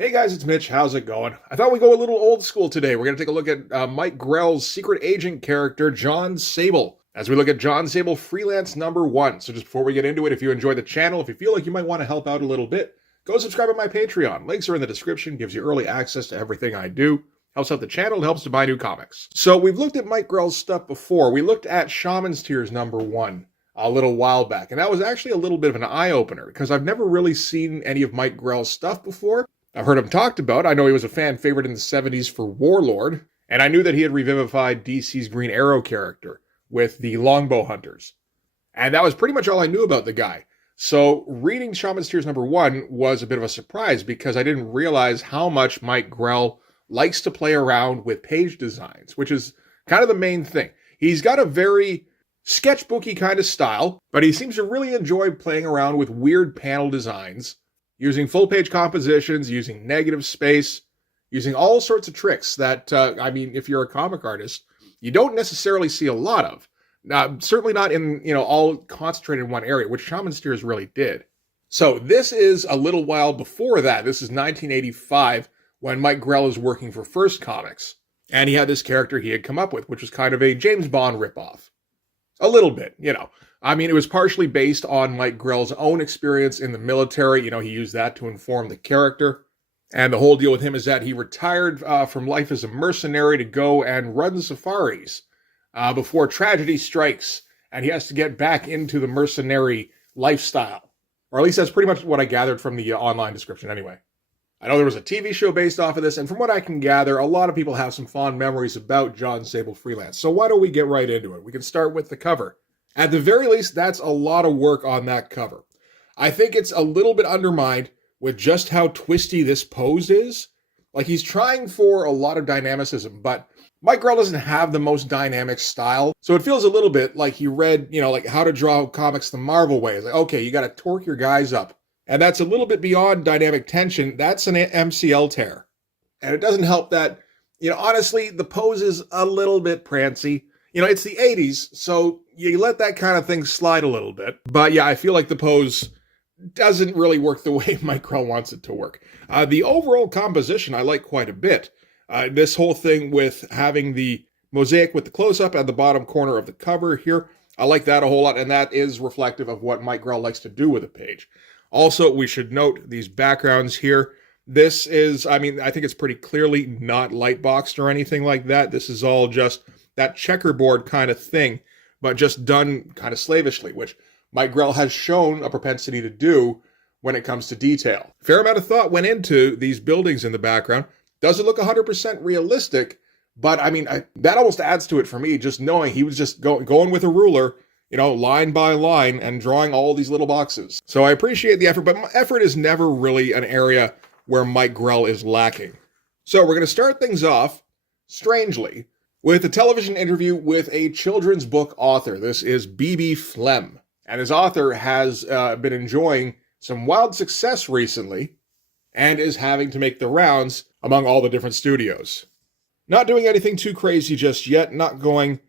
Hey guys, it's Mitch. How's it going? I thought we'd go a little old school today. We're going to take a look at Mike Grell's secret agent character, Jon Sable, as we look at Jon Sable Freelance #1. So just before we get into it, if you enjoy the channel, if you feel like you might want to help out a little bit, go subscribe to my Patreon. Links are in the description, gives you early access to everything I do. Helps out the channel, helps to buy new comics. So we've looked at Mike Grell's stuff before. We looked at Shaman's Tears #1 a little while back, and that was actually a little bit of an eye-opener because I've never really seen any of Mike Grell's stuff before. I've heard him talked about. I know he was a fan favorite in the 70s for Warlord, and I knew that he had revivified DC's Green Arrow character with the Longbow Hunters. And that was pretty much all I knew about the guy. So reading Shaman's Tears #1 was a bit of a surprise because I didn't realize how much Mike Grell likes to play around with page designs, which is kind of the main thing. He's got a very sketchbooky kind of style, but he seems to really enjoy playing around with weird panel designs, using full-page compositions, using negative space, using all sorts of tricks that, if you're a comic artist, you don't necessarily see a lot of. Certainly not in, all concentrated in one area, which Shaman's Tears really did. So this is a little while before that. This is 1985, when Mike Grell is working for First Comics. And he had this character he had come up with, which was kind of a James Bond ripoff. A little bit, it was partially based on Mike Grell's own experience in the military. He used that to inform the character. And the whole deal with him is that he retired from life as a mercenary to go and run safaris before tragedy strikes. And he has to get back into the mercenary lifestyle. Or at least that's pretty much what I gathered from the online description anyway. I know there was a TV show based off of this, and from what I can gather, a lot of people have some fond memories about Jon Sable Freelance. So why don't we get right into it? We can start with the cover. At the very least, that's a lot of work on that cover. I think it's a little bit undermined with just how twisty this pose is. Like, he's trying for a lot of dynamicism, but Mike Grell doesn't have the most dynamic style. So it feels a little bit like he read, like how to draw comics the Marvel way. It's like, okay, you got to torque your guys up. And that's a little bit beyond dynamic tension. That's an MCL tear. And it doesn't help that, honestly, the pose is a little bit prancy. It's the 80s, so you let that kind of thing slide a little bit. But yeah, I feel like the pose doesn't really work the way Mike Grell wants it to work. The overall composition I like quite a bit. This whole thing with having the mosaic with the close-up at the bottom corner of the cover here, I like that a whole lot, and that is reflective of what Mike Grell likes to do with a page. Also, we should note these backgrounds here. This is, I think it's pretty clearly not light boxed or anything like that. This is all just that checkerboard kind of thing, but just done kind of slavishly, which Mike Grell has shown a propensity to do when it comes to detail. A fair amount of thought went into these buildings in the background. Doesn't look 100% realistic, but that almost adds to it for me, just knowing he was just going with a ruler, line by line and drawing all these little boxes. So I appreciate the effort, but effort is never really an area where Mike Grell is lacking. So we're going to start things off, strangely, with a television interview with a children's book author. This is B.B. Flem, and his author has been enjoying some wild success recently and is having to make the rounds among all the different studios. Not doing anything too crazy just yet, not going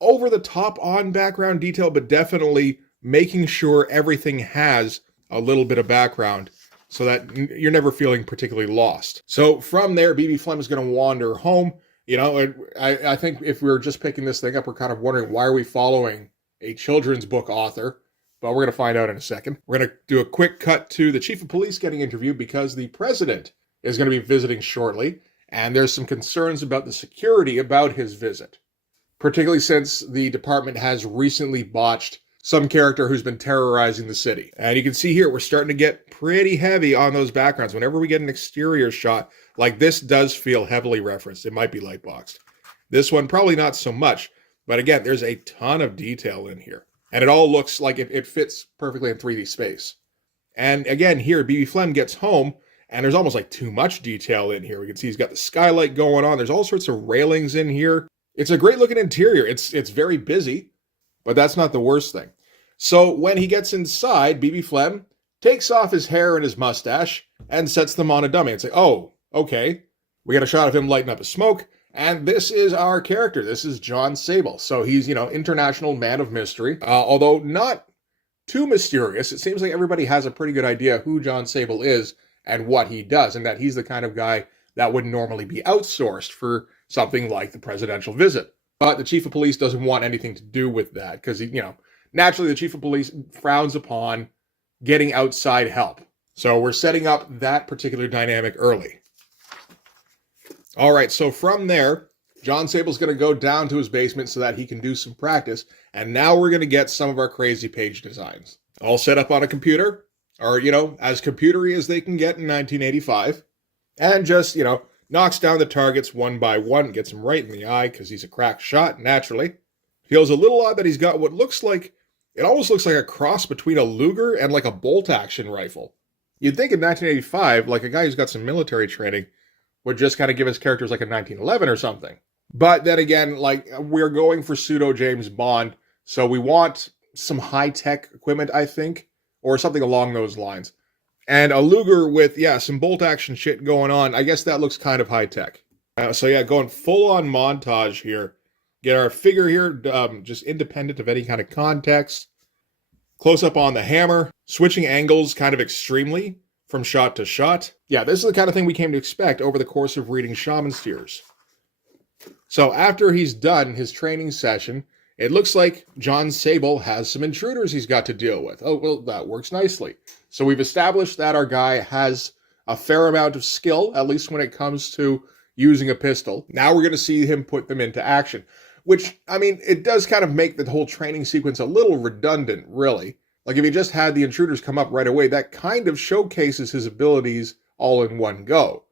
over the top on background detail, but definitely making sure everything has a little bit of background so that you're never feeling particularly lost. So from there, B.B. Flem is going to wander home. I think if we were just picking this thing up, we're kind of wondering, why are we following a children's book author? But we're going to find out in a second. We're going to do a quick cut to the chief of police getting interviewed because the president is going to be visiting shortly, and there's some concerns about the security about his visit, particularly since the department has recently botched some character who's been terrorizing the city. And you can see here, we're starting to get pretty heavy on those backgrounds. Whenever we get an exterior shot, like this does feel heavily referenced. It might be light boxed. This one, probably not so much. But again, there's a ton of detail in here. And it all looks like it fits perfectly in 3D space. And again, here, B.B. Flem gets home, and there's almost like too much detail in here. We can see he's got the skylight going on. There's all sorts of railings in here. It's a great looking interior. It's very busy, but that's not the worst thing. So when he gets inside, B.B. Flem takes off his hair and his mustache and sets them on a dummy. It's like, oh, okay. We got a shot of him lighting up a smoke, and this is our character. This is Jon Sable. So he's, international man of mystery, although not too mysterious. It seems like everybody has a pretty good idea who Jon Sable is and what he does, and that he's the kind of guy that would normally be outsourced for something like the presidential visit. But the chief of police doesn't want anything to do with that because, naturally the chief of police frowns upon getting outside help. So we're setting up that particular dynamic early. All right, so from there, Jon Sable's going to go down to his basement so that he can do some practice. And now we're going to get some of our crazy page designs. All set up on a computer, or, as computery as they can get in 1985. And just, knocks down the targets one by one, gets him right in the eye because he's a crack shot, naturally. Feels a little odd that he's got what looks like, it almost looks like a cross between a Luger and like a bolt-action rifle. You'd think in 1985, like a guy who's got some military training would just kind of give his characters like a 1911 or something. But then again, like, we're going for pseudo James Bond, so we want some high-tech equipment, I think, or something along those lines. And a Luger with, some bolt-action shit going on, I guess that looks kind of high-tech. Going full-on montage here. Get our figure here, just independent of any kind of context. Close-up on the hammer, switching angles kind of extremely from shot to shot. Yeah, this is the kind of thing we came to expect over the course of reading Shaman's Tears. So after he's done his training session, it looks like Jon Sable has some intruders he's got to deal with. Oh, well, that works nicely. So we've established that our guy has a fair amount of skill, at least when it comes to using a pistol. Now we're going to see him put them into action, which, it does kind of make the whole training sequence a little redundant, really. Like, if he just had the intruders come up right away, that kind of showcases his abilities all in one go.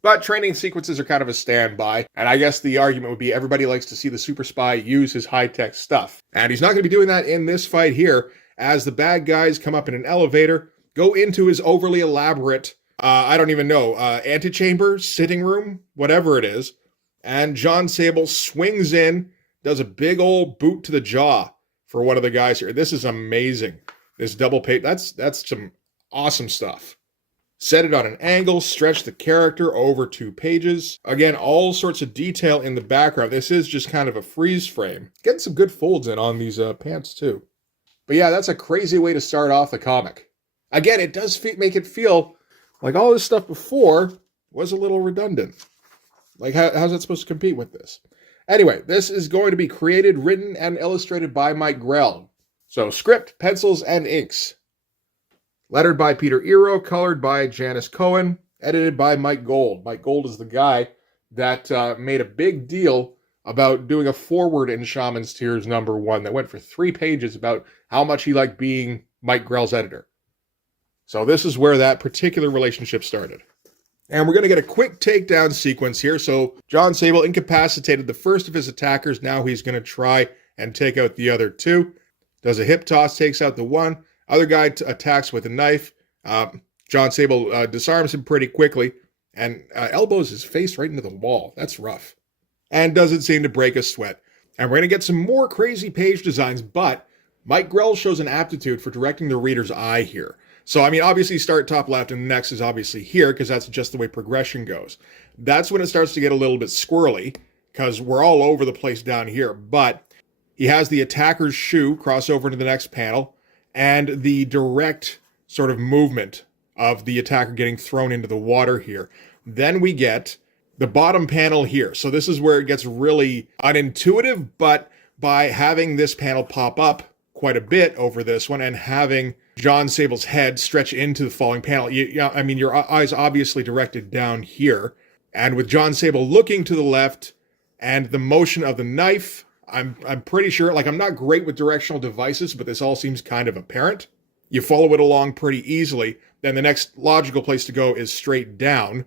But training sequences are kind of a standby, and I guess the argument would be everybody likes to see the super spy use his high-tech stuff. And he's not going to be doing that in this fight here, as the bad guys come up in an elevator, go into his overly elaborate, antechamber, sitting room, whatever it is, and Jon Sable swings in, does a big old boot to the jaw for one of the guys here. This is amazing. This double page, that's some awesome stuff. Set it on an angle, stretch the character over 2 pages. Again, all sorts of detail in the background. This is just kind of a freeze frame. Getting some good folds in on these pants too. But yeah, that's a crazy way to start off the comic. Again, it does make it feel like all this stuff before was a little redundant. Like, how's that supposed to compete with this? Anyway, this is going to be created, written, and illustrated by Mike Grell. So, script, pencils, and inks. Lettered by Peter Ero, colored by Janice Cohen, edited by Mike Gold. Mike Gold is the guy that made a big deal about doing a foreword in Shaman's Tears #1 that went for 3 pages about how much he liked being Mike Grell's editor. So this is where that particular relationship started. And we're going to get a quick takedown sequence here. So Jon Sable incapacitated the first of his attackers. Now he's going to try and take out the other 2. Does a hip toss, takes out the one. Other guy attacks with a knife. Jon Sable disarms him pretty quickly and elbows his face right into the wall. That's rough. And doesn't seem to break a sweat. And we're going to get some more crazy page designs, but Mike Grell shows an aptitude for directing the reader's eye here. So, obviously start top left and next is obviously here because that's just the way progression goes. That's when it starts to get a little bit squirrely because we're all over the place down here. But he has the attacker's shoe cross over into the next panel and the direct sort of movement of the attacker getting thrown into the water here. Then we get the bottom panel here. So this is where it gets really unintuitive, but by having this panel pop up quite a bit over this one and having Jon Sable's head stretch into the falling panel, your eyes obviously directed down here. And with Jon Sable looking to the left and the motion of the knife, I'm pretty sure, I'm not great with directional devices, but this all seems kind of apparent. You follow it along pretty easily. Then the next logical place to go is straight down.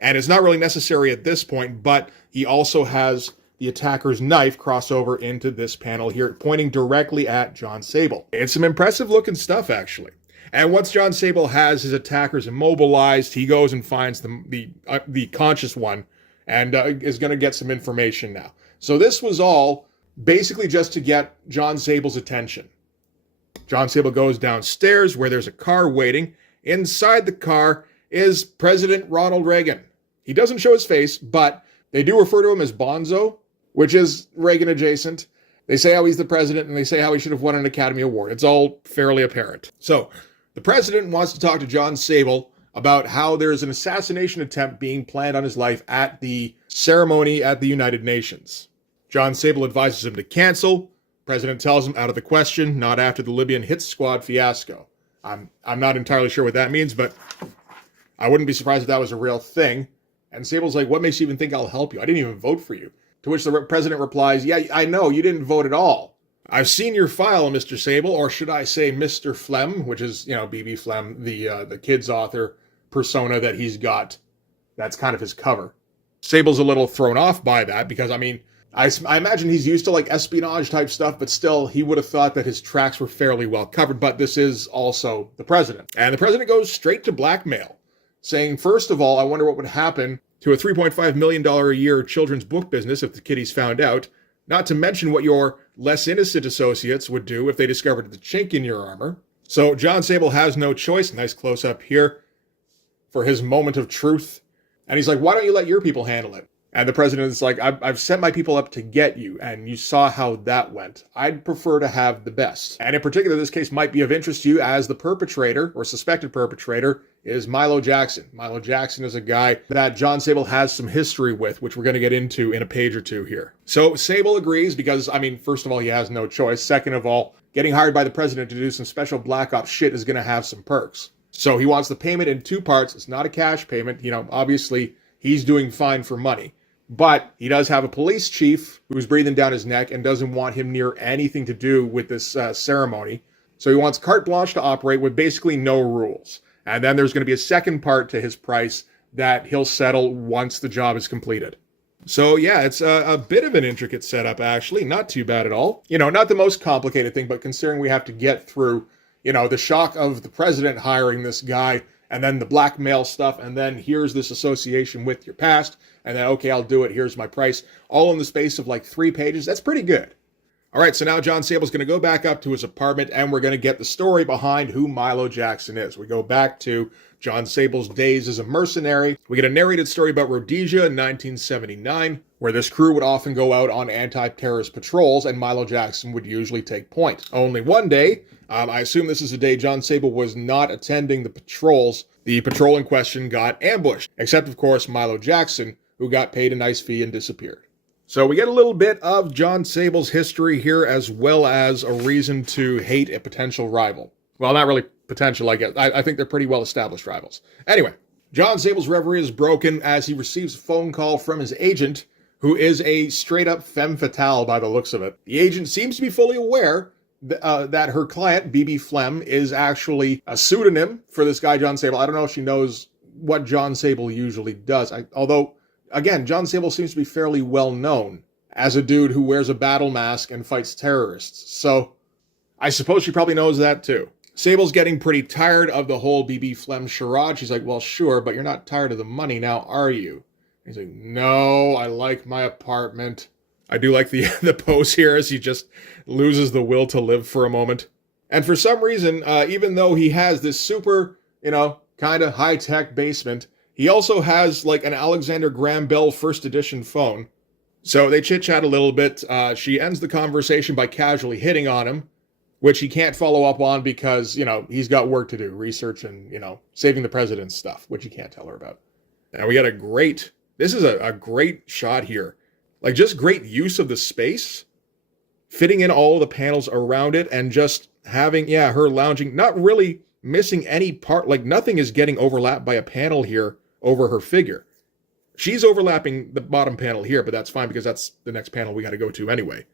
And it's not really necessary at this point, but he also has the attacker's knife cross over into this panel here, pointing directly at Jon Sable. It's some impressive looking stuff, actually. And once Jon Sable has his attackers immobilized, he goes and finds the conscious one and is going to get some information now. So this was all basically just to get Jon Sable's attention. Jon Sable goes downstairs where there's a car waiting. Inside the car is President Ronald Reagan. He doesn't show his face, but they do refer to him as Bonzo, which is Reagan adjacent. They say how he's the president, and they say how he should have won an Academy Award. It's all fairly apparent. So, the president wants to talk to Jon Sable about how there's an assassination attempt being planned on his life at the ceremony at the United Nations. Jon Sable advises him to cancel. President tells him out of the question, not after the Libyan hit squad fiasco. I'm not entirely sure what that means, but I wouldn't be surprised if that was a real thing. And Sable's like, what makes you even think I'll help you? I didn't even vote for you. To which the president replies, yeah, I know, you didn't vote at all. I've seen your file, Mr. Sable, or should I say Mr. Flem, which is, B.B. Flem, the kids author persona that he's got. That's kind of his cover. Sable's a little thrown off by that because, I imagine he's used to like espionage type stuff, but still he would have thought that his tracks were fairly well covered. But this is also the president. And the president goes straight to blackmail, saying, first of all, I wonder what would happen to a $3.5 million a year children's book business if the kiddies found out, not to mention what your less innocent associates would do if they discovered the chink in your armor. So Jon Sable has no choice. Nice close up here for his moment of truth. And he's like, why don't you let your people handle it? And the president is like, I've sent my people up to get you, and you saw how that went. I'd prefer to have the best. And in particular, this case might be of interest to you as the perpetrator, or suspected perpetrator, is Milo Jackson. Milo Jackson is a guy that Jon Sable has some history with, which we're going to get into in a page or two here. So Sable agrees because, first of all, he has no choice. Second of all, getting hired by the president to do some special black ops shit is going to have some perks. So he wants the payment in two parts. It's not a cash payment. Obviously, he's doing fine for money. But he does have a police chief who's breathing down his neck and doesn't want him near anything to do with this ceremony. So he wants carte blanche to operate with basically no rules. And then there's going to be a second part to his price that he'll settle once the job is completed. So yeah, it's a bit of an intricate setup, actually. Not too bad at all. Not the most complicated thing, but considering we have to get through, the shock of the president hiring this guy, and then the blackmail stuff, and then here's this association with your past, and then, okay, I'll do it, here's my price, all in the space of like 3 pages. That's pretty good. All right, so now Jon Sable's going to go back up to his apartment, and we're going to get the story behind who Milo Jackson is. We go back to Jon Sable's days as a mercenary. We get a narrated story about Rhodesia in 1979, where this crew would often go out on anti-terrorist patrols, and Milo Jackson would usually take point. Only one day, I assume this is the day Jon Sable was not attending the patrols, the patrol in question got ambushed, except, of course, Milo Jackson, who got paid a nice fee and disappeared. So we get a little bit of Jon Sable's history here, as well as a reason to hate a potential rival. Well, not really potential, I guess. I think they're pretty well-established rivals. Anyway, Jon Sable's reverie is broken as he receives a phone call from his agent, who is a straight-up femme fatale by the looks of it. The agent seems to be fully aware that her client, B.B. Flem, is actually a pseudonym for this guy, Jon Sable. I don't know if she knows what Jon Sable usually does. Although, again, Jon Sable seems to be fairly well known as a dude who wears a battle mask and fights terrorists. So I suppose she probably knows that too. Sable's getting pretty tired of the whole B.B. Flem charade. She's like, well, sure, but you're not tired of the money now, are you? He's like, no, I like my apartment. I do like the pose here as he just loses the will to live for a moment. And for some reason, even though he has this super, kind of high-tech basement, he also has like an Alexander Graham Bell first edition phone. So they chit-chat a little bit. She ends the conversation by casually hitting on him, which he can't follow up on because, he's got work to do, research and, saving the president's stuff, which he can't tell her about. Now we got this is a great shot here. Like, just great use of the space, fitting in all the panels around it, and just having, her lounging, not really missing any part. Like, nothing is getting overlapped by a panel here over her figure. She's overlapping the bottom panel here, but that's fine because that's the next panel we got to go to anyway.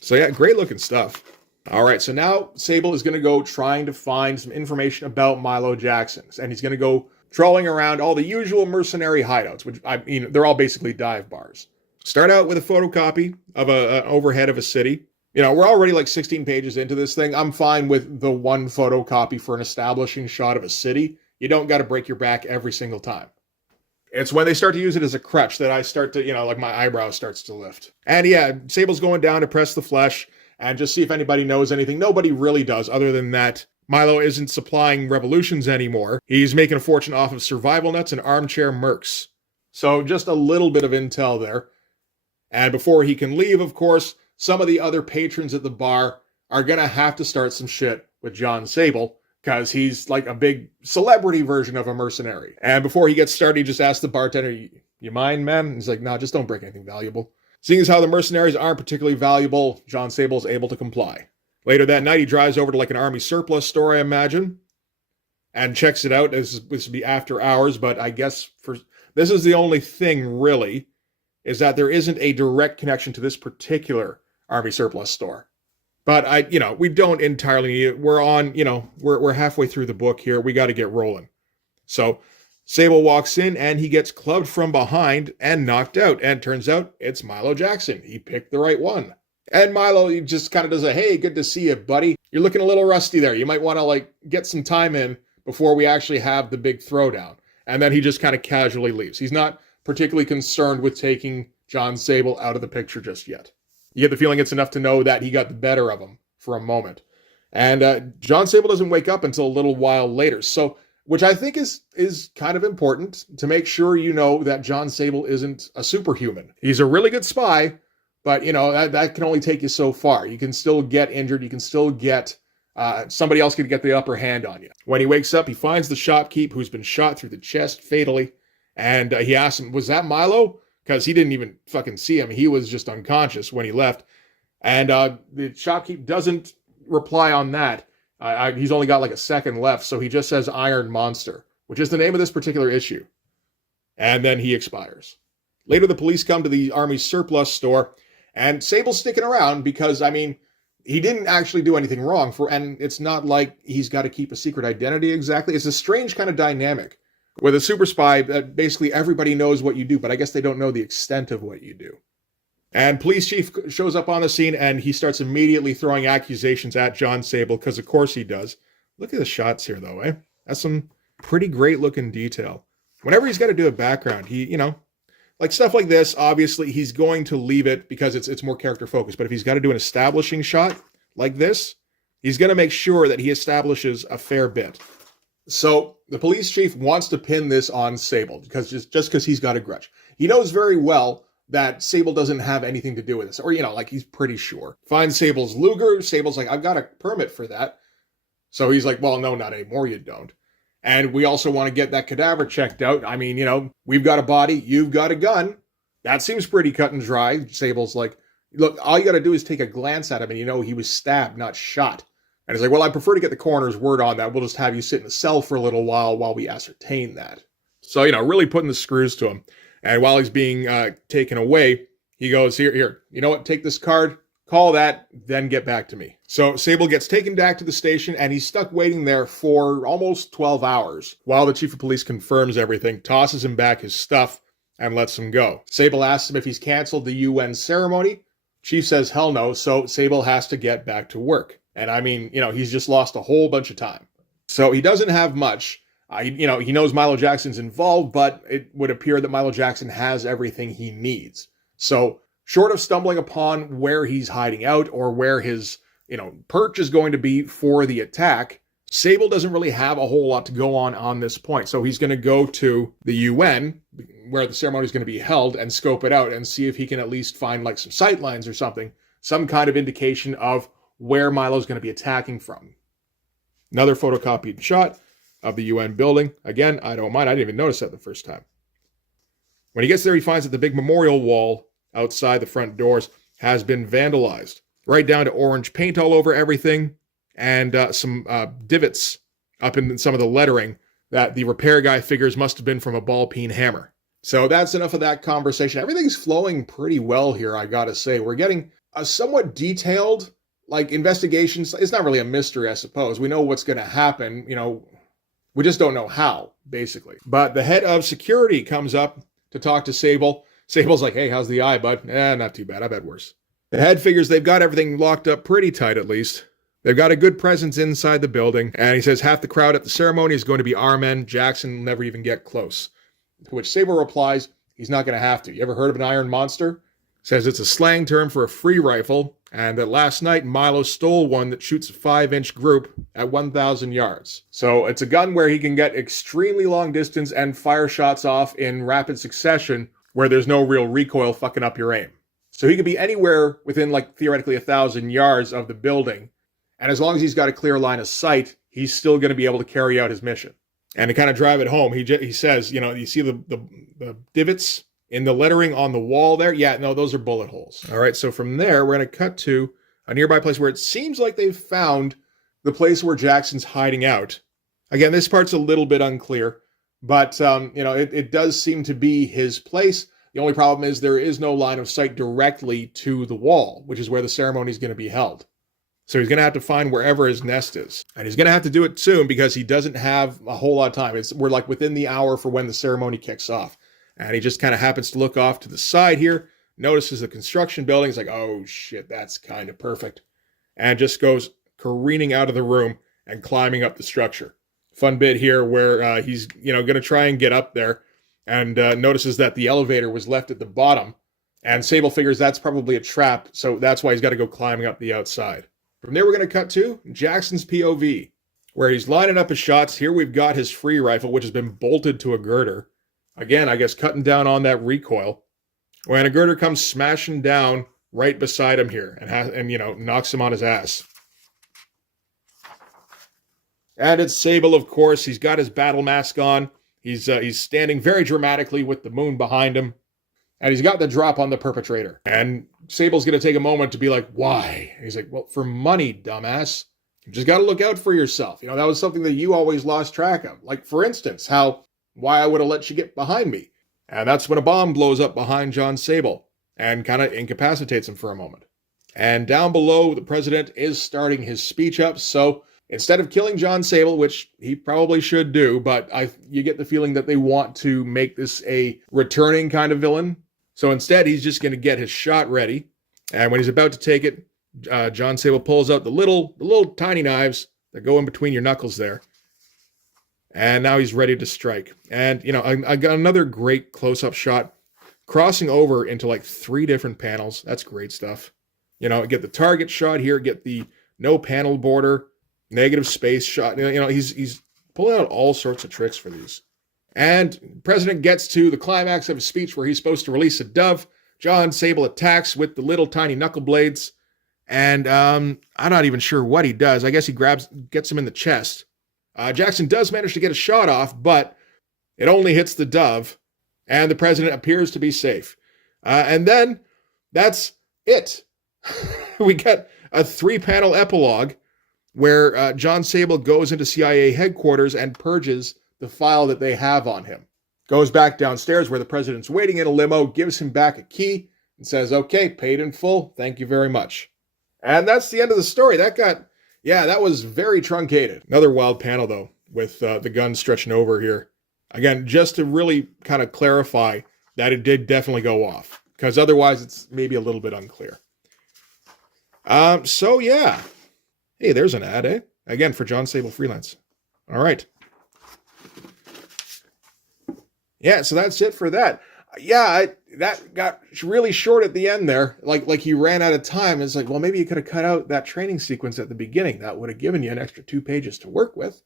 So yeah, great looking stuff. All right, so now Sable is going to go trying to find some information about Milo Jackson, and he's going to go trawling around all the usual mercenary hideouts, which, they're all basically dive bars. Start out with a photocopy of an overhead of a city. We're already like 16 pages into this thing. I'm fine with the one photocopy for an establishing shot of a city. You don't got to break your back every single time. It's when they start to use it as a crutch that I start to, like my eyebrow starts to lift. And yeah, Sable's going down to press the flesh and just see if anybody knows anything. Nobody really does, other than that Milo isn't supplying revolutions anymore. He's making a fortune off of survival nuts and armchair mercs. So just a little bit of intel there. And before he can leave, of course, some of the other patrons at the bar are going to have to start some shit with Jon Sable because he's like a big celebrity version of a mercenary. And before he gets started, he just asks the bartender, you mind, man? And he's like, no, just don't break anything valuable. Seeing as how the mercenaries aren't particularly valuable, Jon Sable is able to comply. Later that night, he drives over to like an army surplus store, I imagine, and checks it out. This would be after hours, but I guess this is the only thing really, is that there isn't a direct connection to this particular army surplus store. But we don't entirely need it. We're on, we're halfway through the book here. We got to get rolling. So Sable walks in and he gets clubbed from behind and knocked out. And turns out it's Milo Jackson. He picked the right one. And Milo, he just kind of does a, hey, good to see you, buddy. You're looking a little rusty there. You might want to get some time in before we actually have the big throwdown. And then he just kind of casually leaves. He's not particularly concerned with taking Jon Sable out of the picture just yet. You get the feeling it's enough to know that he got the better of him for a moment. And Jon Sable doesn't wake up until a little while later. So, which I think is kind of important to make sure you know that Jon Sable isn't a superhuman. He's a really good spy, but, that can only take you so far. You can still get injured. You can still get, somebody else can get the upper hand on you. When he wakes up, he finds the shopkeep who's been shot through the chest fatally. And he asks him, was that Milo? Because he didn't even fucking see him. He was just unconscious when he left. And the shopkeep doesn't reply on that. He's only got like a second left, so he just says Iron Monster, which is the name of this particular issue. And then he expires. Later, the police come to the army surplus store, and Sable's sticking around because, he didn't actually do anything wrong, and it's not like he's got to keep a secret identity exactly. It's a strange kind of dynamic. With a super spy, basically everybody knows what you do, but I guess they don't know the extent of what you do. And police chief shows up on the scene, and he starts immediately throwing accusations at Jon Sable, because of course he does. Look at the shots here, though, eh? That's some pretty great-looking detail. Whenever he's got to do a background, he, like stuff like this, obviously he's going to leave it because it's more character-focused. But if he's got to do an establishing shot like this, he's going to make sure that he establishes a fair bit. So the police chief wants to pin this on Sable because just because he's got a grudge. He knows very well that Sable doesn't have anything to do with this. Or, he's pretty sure. Finds Sable's Luger. Sable's like, I've got a permit for that. So he's like, well, no, not anymore, you don't. And we also want to get that cadaver checked out. We've got a body. You've got a gun. That seems pretty cut and dry. Sable's like, look, all you got to do is take a glance at him and he was stabbed, not shot. And he's like, well, I prefer to get the coroner's word on that. We'll just have you sit in a cell for a little while we ascertain that. So, really putting the screws to him. And while he's being taken away, he goes, here, you know what? Take this card, call that, then get back to me. So Sable gets taken back to the station, and he's stuck waiting there for almost 12 hours while the chief of police confirms everything, tosses him back his stuff, and lets him go. Sable asks him if he's canceled the UN ceremony. Chief says hell no, so Sable has to get back to work. And he's just lost a whole bunch of time. So he doesn't have much. He knows Milo Jackson's involved, but it would appear that Milo Jackson has everything he needs. So short of stumbling upon where he's hiding out or where his, perch is going to be for the attack, Sable doesn't really have a whole lot to go on this point. So he's going to go to the UN, where the ceremony is going to be held, and scope it out and see if he can at least find some sightlines or something, some kind of indication of where Milo's going to be attacking from. Another photocopied shot of the UN building. Again, I don't mind. I didn't even notice that the first time. When he gets there, he finds that the big memorial wall outside the front doors has been vandalized, right down to orange paint all over everything, and some divots up in some of the lettering that the repair guy figures must have been from a ball-peen hammer. So that's enough of that conversation. Everything's flowing pretty well here, I gotta say. We're getting a somewhat detailed investigations. It's not really a mystery, I suppose. We know what's going to happen. We just don't know how, basically. But the head of security comes up to talk to Sable. Sable's like, hey, how's the eye, bud? Not too bad. I've had worse. The head figures they've got everything locked up pretty tight, at least. They've got a good presence inside the building. And he says half the crowd at the ceremony is going to be our men. Jackson will never even get close. To which Sable replies, he's not going to have to. You ever heard of an Iron Monster? Says it's a slang term for a free rifle, and that last night Milo stole one that shoots a 5-inch group at 1,000 yards. So it's a gun where he can get extremely long distance and fire shots off in rapid succession where there's no real recoil fucking up your aim. So he could be anywhere within theoretically 1,000 yards of the building, and as long as he's got a clear line of sight, he's still going to be able to carry out his mission. And to kind of drive it home, he says, you see the divots in the lettering on the wall there? Yeah, no, those are bullet holes. All right, so from there, we're going to cut to a nearby place where it seems like they've found the place where Jackson's hiding out. Again, this part's a little bit unclear, but, it does seem to be his place. The only problem is there is no line of sight directly to the wall, which is where the ceremony is going to be held. So he's going to have to find wherever his nest is. And he's going to have to do it soon because he doesn't have a whole lot of time. We're like within the hour for when the ceremony kicks off. And he just kind of happens to look off to the side here, notices the construction building. He's like, oh shit, that's kind of perfect. And just goes careening out of the room and climbing up the structure. Fun bit here where he's, going to try and get up there and notices that the elevator was left at the bottom. And Sable figures that's probably a trap. So that's why he's got to go climbing up the outside. From there, we're going to cut to Jackson's POV, where he's lining up his shots. Here we've got his free rifle, which has been bolted to a girder. Again, I guess cutting down on that recoil. When a girder comes smashing down right beside him here and knocks him on his ass. And it's Sable, of course. He's got his battle mask on. He's standing very dramatically with the moon behind him. And he's got the drop on the perpetrator. And Sable's going to take a moment to be like, why? And he's like, well, for money, dumbass. You just got to look out for yourself. That was something that you always lost track of. Like, for instance, why I would have let you get behind me. And that's when a bomb blows up behind Jon Sable and kind of incapacitates him for a moment. And down below, the president is starting his speech up. So instead of killing Jon Sable, which he probably should do, but you get the feeling that they want to make this a returning kind of villain. So instead, he's just going to get his shot ready. And when he's about to take it, Jon Sable pulls out the little tiny knives that go in between your knuckles there. And now he's ready to strike. And, I got another great close-up shot crossing over into like 3 different panels. That's great stuff. Get the target shot here, get the no panel border, negative space shot. He's pulling out all sorts of tricks for these. And the president gets to the climax of his speech where he's supposed to release a dove. Jon Sable attacks with the little tiny knuckle blades. And I'm not even sure what he does. I guess he gets him in the chest. Jackson does manage to get a shot off, but it only hits the dove. And the president appears to be safe. And then that's it. We get a 3-panel epilogue where Jon Sable goes into CIA headquarters and purges the file that they have on him. Goes back downstairs where the president's waiting in a limo, gives him back a key, and says, okay, paid in full, thank you very much. And that's the end of the story. That was very truncated. Another wild panel, though, with the gun stretching over here. Again, just to really kind of clarify that it did definitely go off, because otherwise it's maybe a little bit unclear. Hey, there's an ad, eh? Again, for Jon Sable Freelance. All right. Yeah, so that's it for that. That got really short at the end there. Like he ran out of time. It's like, well, maybe you could have cut out that training sequence at the beginning. That would have given you an extra 2 pages to work with.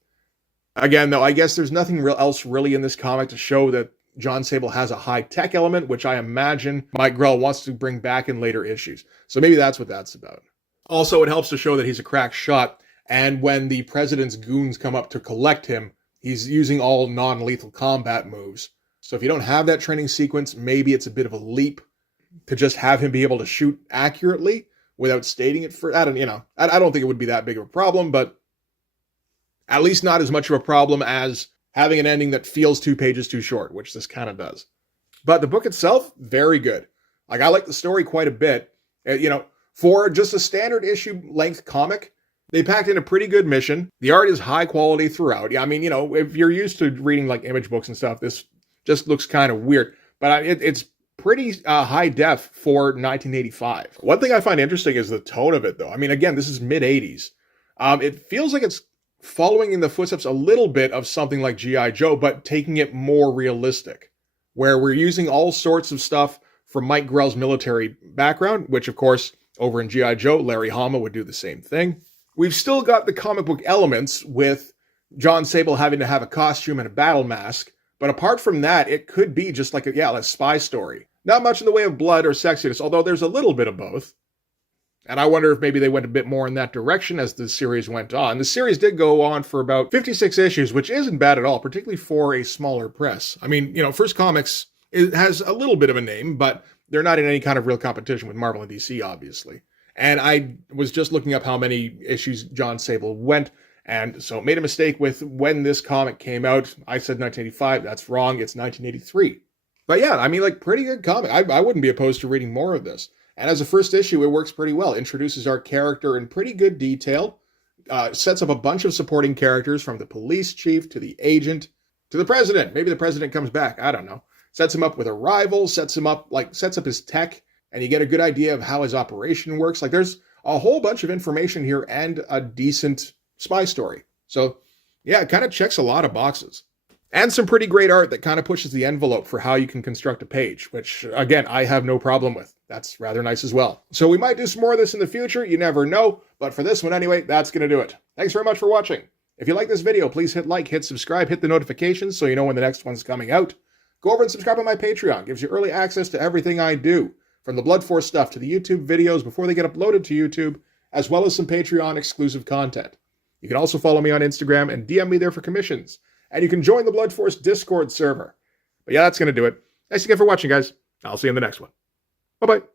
Again, though, I guess there's nothing else really in this comic to show that Jon Sable has a high-tech element, which I imagine Mike Grell wants to bring back in later issues. So maybe that's what that's about. Also, it helps to show that he's a crack shot, and when the president's goons come up to collect him, he's using all non-lethal combat moves. So if you don't have that training sequence, maybe it's a bit of a leap to just have him be able to shoot accurately without stating it for, I don't think it would be that big of a problem, but at least not as much of a problem as having an ending that feels 2 pages too short, which this kind of does. But the book itself, very good. I like the story quite a bit. For just a standard issue length comic, they packed in a pretty good mission. The art is high quality throughout. If you're used to reading like image books and stuff, this just looks kind of weird. But it's pretty high def for 1985. One thing I find interesting is the tone of it, though. Again, this is mid-'80s. It feels like it's following in the footsteps a little bit of something like G.I. Joe, but taking it more realistic, where we're using all sorts of stuff from Mike Grell's military background, which, of course, over in G.I. Joe, Larry Hama would do the same thing. We've still got the comic book elements with Jon Sable having to have a costume and a battle mask, but apart from that, it could be just like a spy story. Not much in the way of blood or sexiness, although there's a little bit of both. And I wonder if maybe they went a bit more in that direction as the series went on. The series did go on for about 56 issues, which isn't bad at all, particularly for a smaller press. I mean, First Comics, it has a little bit of a name, but they're not in any kind of real competition with Marvel and DC, obviously. And I was just looking up how many issues Jon Sable went, and so made a mistake with when this comic came out. I said 1985. That's wrong. It's 1983. But yeah, I mean, pretty good comic. I wouldn't be opposed to reading more of this. And as a first issue, it works pretty well. Introduces our character in pretty good detail. Sets up a bunch of supporting characters from the police chief to the agent to the president. Maybe the president comes back. I don't know. Sets him up with a rival. Sets up his tech. And you get a good idea of how his operation works. There's a whole bunch of information here and a decent spy story. So yeah, it kind of checks a lot of boxes. And some pretty great art that kind of pushes the envelope for how you can construct a page, which, again, I have no problem with. That's rather nice as well. So we might do some more of this in the future. You never know. But for this one anyway, that's going to do it. Thanks very much for watching. If you like this video, please hit like, hit subscribe, hit the notifications so you know when the next one's coming out. Go over and subscribe on my Patreon. Gives you early access to everything I do, from the Blood Force stuff to the YouTube videos before they get uploaded to YouTube, as well as some Patreon exclusive content. You can also follow me on Instagram and DM me there for commissions. And you can join the Blood Force Discord server. But yeah, that's going to do it. Thanks again for watching, guys. I'll see you in the next one. Bye-bye.